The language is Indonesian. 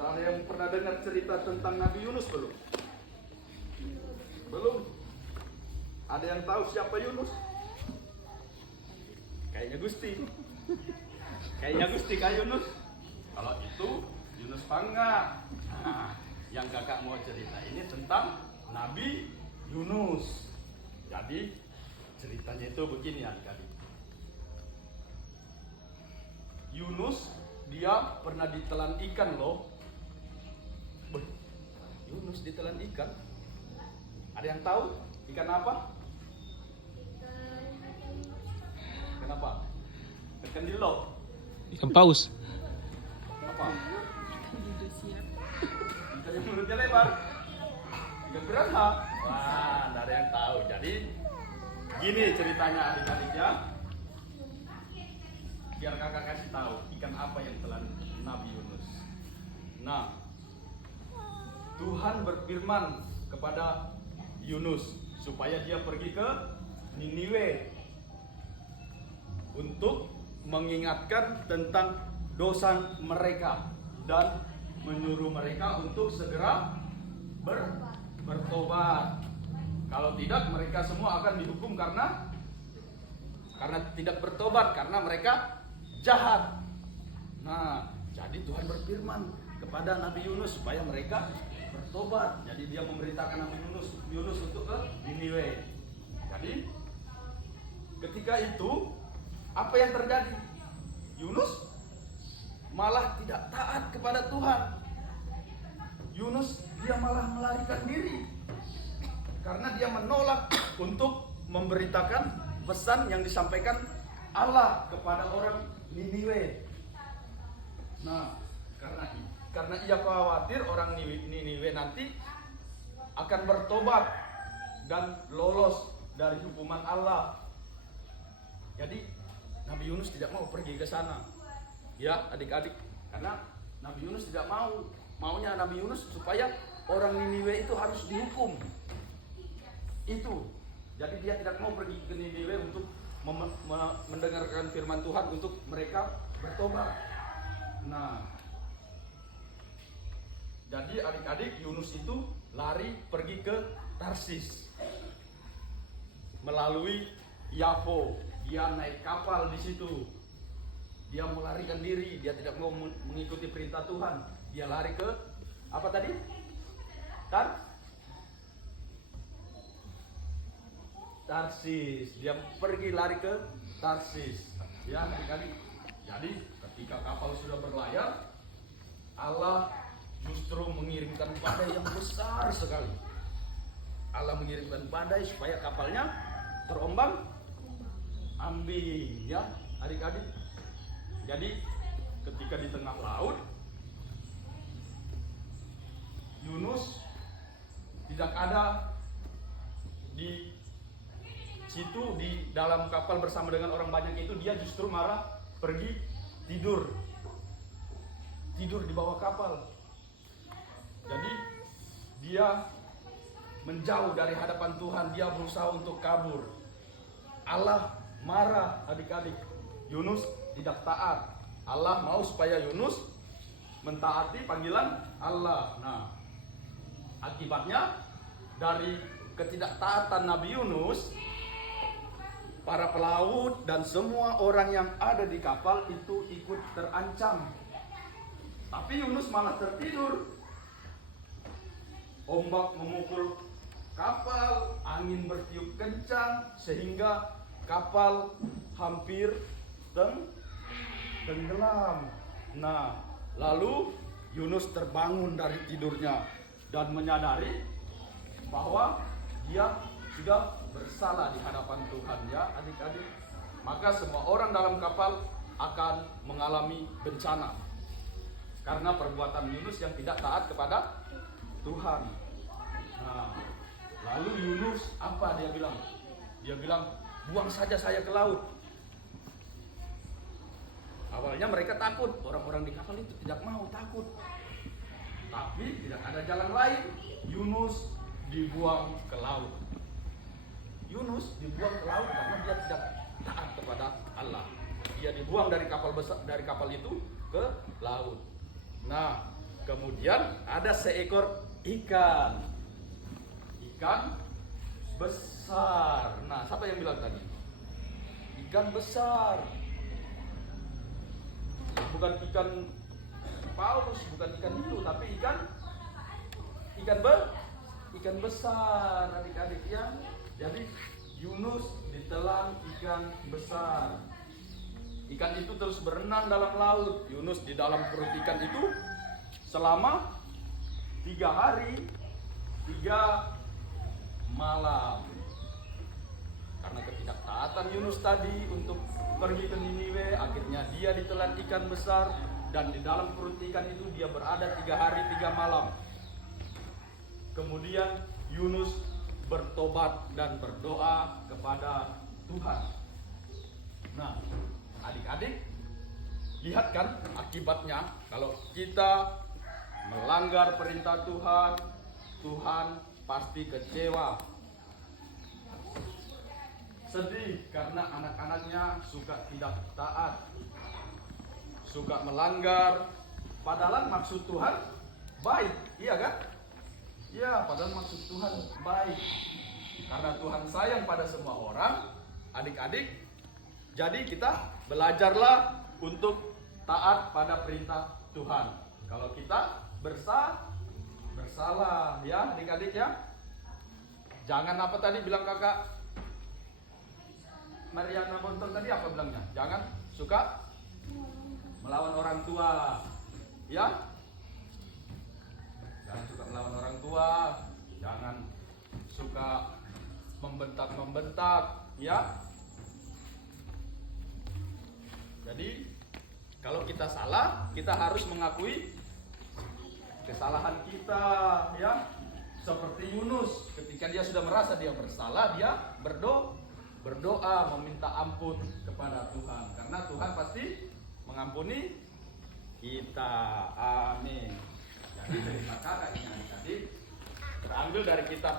Sudah ada yang pernah dengar cerita tentang Nabi Yunus belum? Belum? Ada yang tahu siapa Yunus? Kayaknya Gusti. Kak Yunus. Kalau itu Yunus Pangga. Nah, yang kakak mau cerita ini tentang Nabi Yunus. Jadi ceritanya itu begini adik-adik. Yunus dia pernah ditelan ikan loh. Yunus ditelan ikan. Ada yang tahu ikan apa? Kenapa? Ikan dilok. Ikan paus. Apa? Ikan yang mulutnya lebar. Ikan piranha. Wah, tidak ada yang tahu. Jadi gini ceritanya adik-adik ya. Biar kakak kasih tahu ikan apa yang telan Nabi Yunus. Nah, Tuhan berfirman kepada Yunus supaya dia pergi ke Niniwe untuk mengingatkan tentang dosa mereka dan menyuruh mereka untuk segera bertobat. Kalau tidak, mereka semua akan dihukum karena tidak bertobat, karena mereka jahat. Nah, jadi Tuhan berfirman kepada Nabi Yunus supaya mereka bertobat. Jadi dia memberitakan Nabi Yunus untuk ke Niniwe. Jadi ketika itu apa yang terjadi? Yunus malah tidak taat kepada Tuhan. Yunus dia malah melarikan diri karena dia menolak untuk memberitakan pesan yang disampaikan Allah kepada orang Niniwe. Nah, karena ia khawatir orang Niniwe nanti akan bertobat dan lolos dari hukuman Allah. Jadi Nabi Yunus tidak mau pergi ke sana. Ya, adik-adik, karena Nabi Yunus tidak mau. Maunya Nabi Yunus supaya orang Niniwe itu harus dihukum. Itu. Jadi dia tidak mau pergi ke Niniwe untuk mendengarkan firman Tuhan untuk mereka bertobat. Nah, jadi adik-adik, Yunus itu lari pergi ke Tarsis melalui Yapo. Dia naik kapal di situ. Dia melarikan diri. Dia tidak mau mengikuti perintah Tuhan. Dia lari ke apa tadi? Tarsis. Dia pergi lari ke Tarsis. Ya, adik-adik. Jadi ketika kapal sudah berlayar, Allah justru mengirimkan badai yang besar sekali. Allah mengirimkan badai supaya kapalnya terombang ambing, ya adik-adik. Jadi ketika di tengah laut, Yunus tidak ada di situ di dalam kapal bersama dengan orang banyak itu. Dia justru marah, pergi tidur di bawah kapal. Jadi dia menjauh dari hadapan Tuhan. Dia berusaha untuk kabur. Allah marah, adik-adik. Yunus tidak taat. Allah mau supaya Yunus mentaati panggilan Allah. Nah, akibatnya dari ketidaktaatan Nabi Yunus, para pelaut dan semua orang yang ada di kapal itu ikut terancam. Tapi Yunus malah tertidur. Ombak memukul kapal, angin bertiup kencang sehingga kapal hampir tenggelam. Nah, lalu Yunus terbangun dari tidurnya dan menyadari bahwa dia sudah bersalah di hadapan Tuhan, ya adik-adik. Maka semua orang dalam kapal akan mengalami bencana karena perbuatan Yunus yang tidak taat kepada Tuhan. Nah, lalu Yunus apa dia bilang? Dia bilang, buang saja saya ke laut. Awalnya mereka takut, orang-orang di kapal itu tidak mau, takut. Tapi tidak ada jalan lain. Yunus dibuang ke laut. Yunus dibuang ke laut karena dia tidak taat kepada Allah. Dia dibuang dari kapal besar, dari kapal itu ke laut. Nah, Kemudian ada seekor ikan. Ikan besar. Nah, siapa yang bilang tadi? Ikan besar. Bukan ikan paus, bukan ikan hiu, tapi ikan besar, adik-adik ya. Jadi Yunus ditelan ikan besar. Ikan itu terus berenang dalam laut. Yunus di dalam perut ikan itu selama 3 hari 3 malam. Karena ketidaktaatan Yunus tadi untuk pergi ke Niniwe, akhirnya dia ditelan ikan besar, dan di dalam perut ikan itu dia berada 3 hari 3 malam. Kemudian Yunus bertobat dan berdoa kepada Tuhan. Nah, adik-adik, lihat kan akibatnya kalau kita melanggar perintah Tuhan, Tuhan pasti kecewa. Sedih karena anak-anaknya suka tidak taat, suka melanggar. Padahal maksud Tuhan baik, iya kan? Ya, padahal maksud Tuhan baik. Karena Tuhan sayang pada semua orang, adik-adik. Jadi kita belajarlah untuk taat pada perintah Tuhan. Kalau kita bersalah, ya adik-adik ya. Jangan apa tadi bilang kakak Mariana Bonton tadi, apa bilangnya? Jangan suka melawan orang tua, ya. Jangan suka melawan orang tua, jangan suka membentak, ya. Jadi kalau kita salah, kita harus mengakui kesalahan kita, ya. Seperti Yunus, ketika dia sudah merasa dia bersalah, dia berdoa meminta ampun kepada Tuhan, karena Tuhan pasti mengampuni kita. Amin. Jadi cerita kakak ini adik-adik terambil dari kitab